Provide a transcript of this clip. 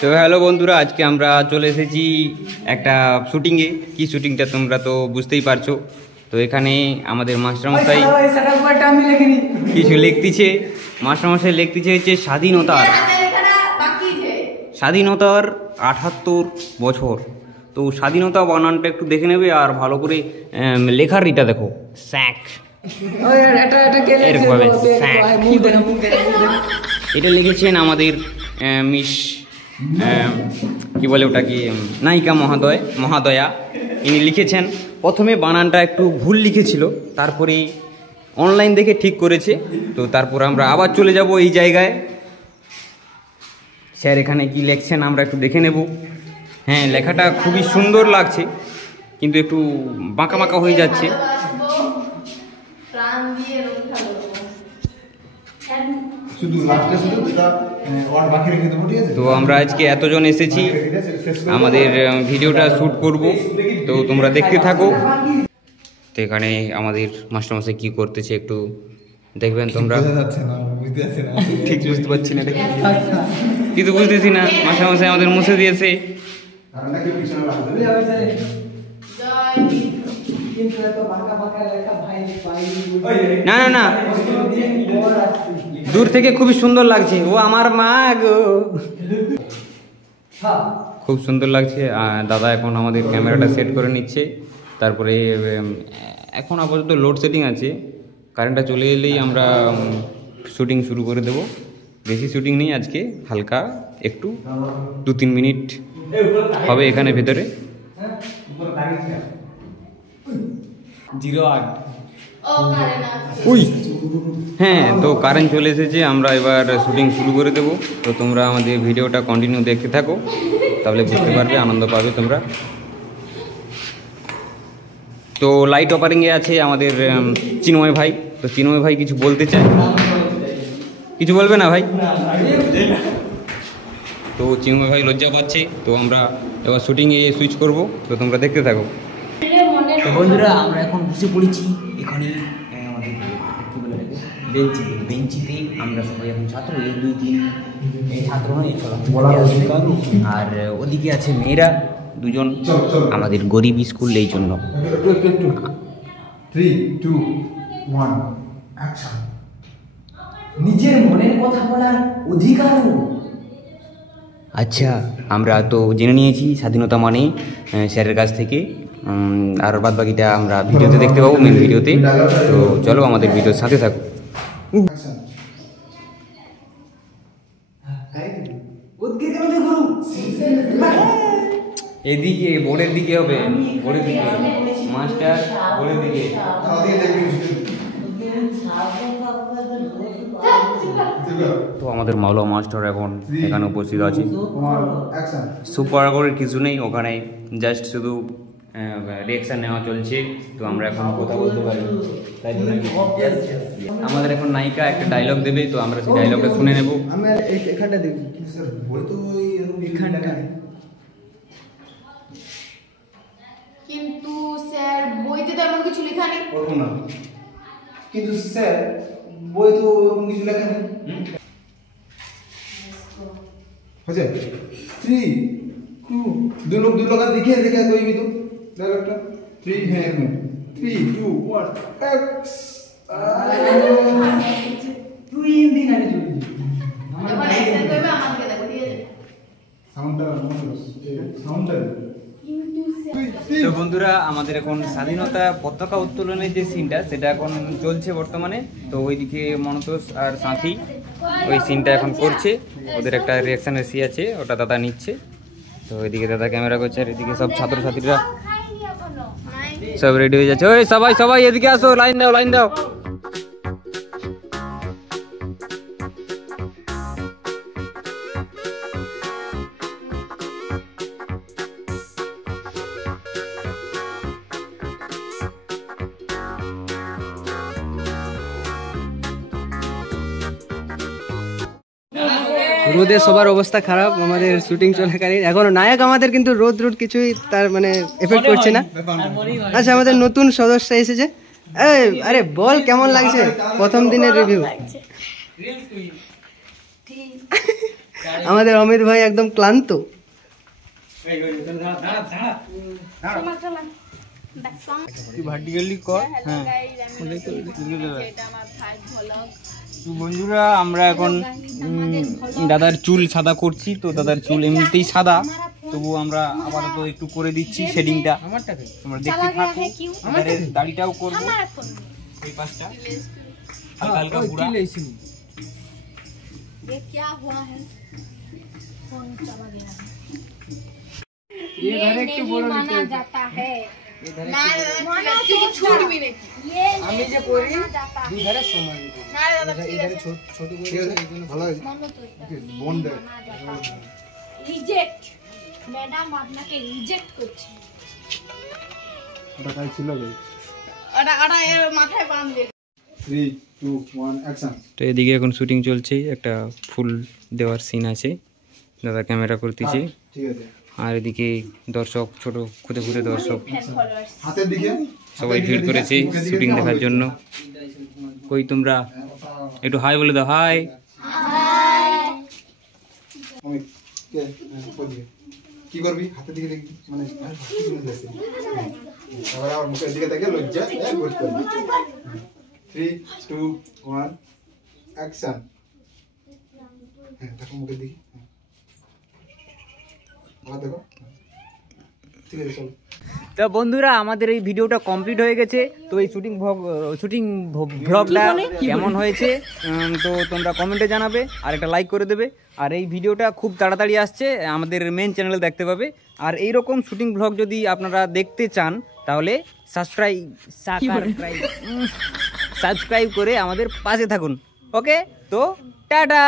তো হ্যালো বন্ধুরা, আজকে আমরা চলে এসেছি একটা শুটিংয়ে। কি শুটিংটা তোমরা তো বুঝতেই পারছো। তো এখানে আমাদের মাস্টারমশাই কিছু লিখতেছে। মাস্টারমশাই লিখতেছে হচ্ছে স্বাধীনতার ৭৮ বছর। তো স্বাধীনতা বানানটা একটু দেখে নেবে আর ভালো করে লেখার ইটা দেখো, স্যাক এরকম ভাবে স্যাক। এটা লিখেছেন আমাদের মিস কি বলে ওটা কি নায়িকা মহাদয়া ইনি লিখেছেন। প্রথমে বানানটা একটু ভুল লিখেছিল, তারপরে অনলাইন দেখে ঠিক করেছে। তো তারপর আমরা আবার চলে যাব এই জায়গায়। স্যার এখানে কি লিখছেন আমরা একটু দেখে নেব। হ্যাঁ, লেখাটা খুবই সুন্দর লাগছে, কিন্তু একটু বাঁকা বাঁকা হয়ে যাচ্ছে। তো আমরা আজকে এতজন এসেছি, আমাদের ভিডিওটা শ্যুট করব, তো তোমরা দেখতে থাকো। তো এখানে আমাদের মাস্টারমশাই কি করতেছে একটু দেখবেন তোমরা। ঠিক বুঝতে পারছি না, কিছু বুঝতেছি না। মাস্টারমশাই আমাদের মুছে দিয়েছে। না না না, দূর থেকে খুবই সুন্দর লাগছে। ও আমার মা গো, খুব সুন্দর লাগছে। দাদা এখন আমাদের ক্যামেরাটা সেট করে নিচ্ছে। তারপরে এখন আপাতত লোডশেডিং আছে, কারেন্টটা চলে এলেই আমরা শুটিং শুরু করে দেব। বেশি শুটিং নেই আজকে, হালকা একটু 2-3 মিনিট হবে এখানে ভেতরে। 08 হ্যাঁ, তো কারেন্ট চলে এসেছে, আমরা এবার শুটিং শুরু করে দেব। তো তোমরা আমাদের ভিডিওটা কন্টিনিউ দেখতে থাকো, তাহলে বুঝতে পারবে, আনন্দ পাবে তোমরা। তো লাইট অপারিংয়ে আছে আমাদের চিন্ময় ভাই। তো চিন্ময় ভাই কিছু বলতে চায়, কিছু বলবে না ভাই? তো চিন্ময় ভাই লজ্জা পাচ্ছে। তো আমরা এবার শুটিংয়ে সুইচ করব, তো তোমরা দেখতে থাকো। তো বন্ধুরা, আমরা এখন বসে পড়েছি এখানে আমাদের কী বলে বেঞ্চিতে। আমরা সবাই এখন ছাত্র, 1-2-3 ছাত্র নয়, আর ওদিকে আছে মেয়েরা 2জন, আমাদের গরিব স্কুল, এই জন্য। 3, 2, 1 অ্যাকশন। নিজের মনের কথা বলার অধিকার। আচ্ছা, আমরা তো জেনে নিয়েছি স্বাধীনতা মানে স্যারের কাছ থেকে। আর বাদ বাকিটা আমরা ভিডিওতে দেখতে পাবো, মেন ভিডিওতে। তো চলো আমাদের ভিডিওর সাথে থাকো। এদিকে বোর্ডের দিকে হবে, বোর্ডের দিকে মাস্টার, বোর্ডের দিকে। তো আমাদের মাওলা মাস্টার এখন এখানে উপস্থিত আছে। সুপার করে কিছু নেই ওখানে, জাস্ট শুধু রিঅ্যাকশন নেওয়া চলছে। তো আমরা এখন কথা বলতে পারি, তাই তো নাকি? আমাদের এখন নায়িকা একটা ডায়লগ দেবে, তো আমরা সেই ডায়লগটা শুনে নেব। আমরা এখানটা দেখি স্যার, বই তো এখানটা। কিন্তু স্যার বইতে তো এমন কিছু লেখা নেই। না, কিন্তু স্যার বই তো এরকম কিছু লেখা নেই। হচ্ছে 3, 2 दो लोग देखिए कोई भी तो डायरेक्टर 3 है 3, 2, 1 एक्स। तू हिंदी ना जोड़ी এবার অ্যাকশন করবে, আমাকে দেখো দিয়ে সাউন্ডটা। তো বন্ধুরা, আমাদের এখন স্বাধীনতা পতাকা উত্তোলনের যে সিনটা, সেটা এখন চলছে বর্তমানে। তো ওইদিকে মনতোষ আর সাথী ওই সিনটা এখন করছে। ওদের একটা রিঅ্যাকশন এসি আছে, ওটা দাদা নিচ্ছে। তো ওইদিকে দাদা ক্যামেরা করছে, আর এদিকে সব ছাত্রছাত্রীরা সব রেডি হয়ে যাচ্ছে। ওই সবাই সবাই এদিকে আসো, লাইন দাও, লাইন দাও। রোদে সবার অবস্থা খারাপ, আমাদের শুটিং চলাকালীন। এখন নায়ক আমাদের কিন্তু রোদ কিছুই তার মানে এফেক্ট করছে না। আচ্ছা, আমাদের নতুন সদস্য এসেছে। আরে বল, কেমন লাগছে প্রথম দিনের রিভিউ? আমাদের অমিত ভাই একদম ক্লান্ত। তুই ভার্টিক্যালি কর। হ্যাঁ তো বন্ধুরা আমরা এখন দাদার চুল সাদা করছি। তো দাদার চুল এমনিতেই সাদা, তবু আমরা আপাতত একটু করে দিচ্ছি শেডিংটা। তোমরা দেখতে থাকো। দাদার দাড়িটাও করবো, এই পাশটা হালকা হালকা বুড়া। আমি যে করি দুই ধারে সমান, এধারে ছোট ভালো আছে বন্ড রিজেক্ট ম্যাডাম আপনাকে রিজেক্ট করছে। ওটা কাজ ছিল ভাই। ওটা এর মাথায় বাঁধবে। 3 2 1 অ্যাকশন। তো এদিকে এখন শুটিং চলছে, একটা ফুল দেওয়ার সিন আছে, দাদা ক্যামেরা করতেছে। ঠিক আছে, আর এদিকে দর্শক, ছোট খুদে খুদে দর্শক হাতের দিকে সবাই ভিড় করেছে শুটিং দেখার জন্য। কই তোমরা একটু হাই বলে দাও, হাই। অমিত কে বলবি কি করবি? হাতের দিকে দেখবি, মানে আবার আবার মুখের দিকে দেখে লজ্জা গুড করবি। 3 2 1 অ্যাকশন। হ্যাঁ দেখো মুখের দিকে, আবার দেখো। ঠিক আছে চলো। তো বন্ধুরা আমাদের এই ভিডিওটা কমপ্লিট হয়ে গেছে। তো এই শুটিং ভ্লগটা কেমন হয়েছে তো তোমরা কমেন্টে জানাবে, আর একটা লাইক করে দেবে। আর এই ভিডিওটা খুব তাড়াতাড়ি আসছে, আমাদের মেন চ্যানেলে দেখতে পাবে। আর এই রকম শুটিং ভ্লগ যদি আপনারা দেখতে চান তাহলে সাবস্ক্রাইব করে আমাদের পাশে থাকুন। ওকে, তো টাটা।